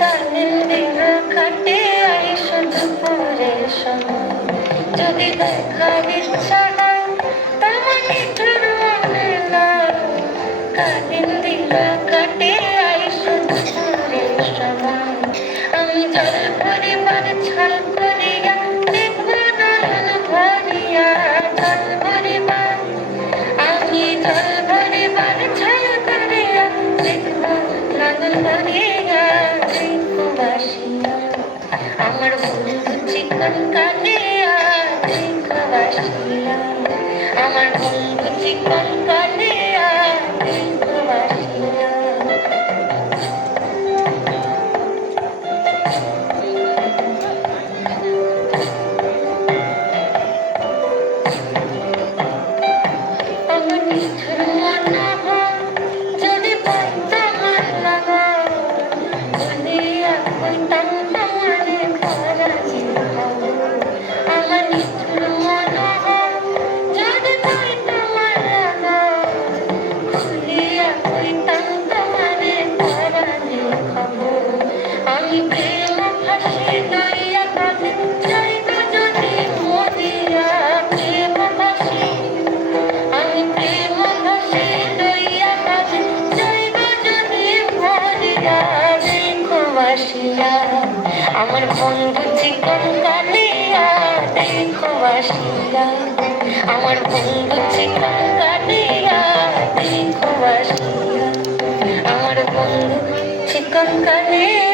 কানের দিঘা কাটে আই শুধু পরে সময় যদি দেখার ইচ্ছা হয় তেমনি চুরমনে না কানের দিঘা কাটে আই শুধু পরে সময় আমি জল পরিবার ছাল করিয়া দেখব দারুণ ভরিয়া জল পরিবার আমি জল পরিবার ছাল করিয়া দেখব দারুণ ভরিয়া আমার বন্ধু চিকন কাটে আর আমার বন্ধু চিকন কালিয়া আমার বন্ধু চিকন কালিয়া, দেখো বাসিয়া আমার বন্ধু চিকন কালিয়া, দেখো বাসিয়া আমার বন্ধু চিকন কালিয়া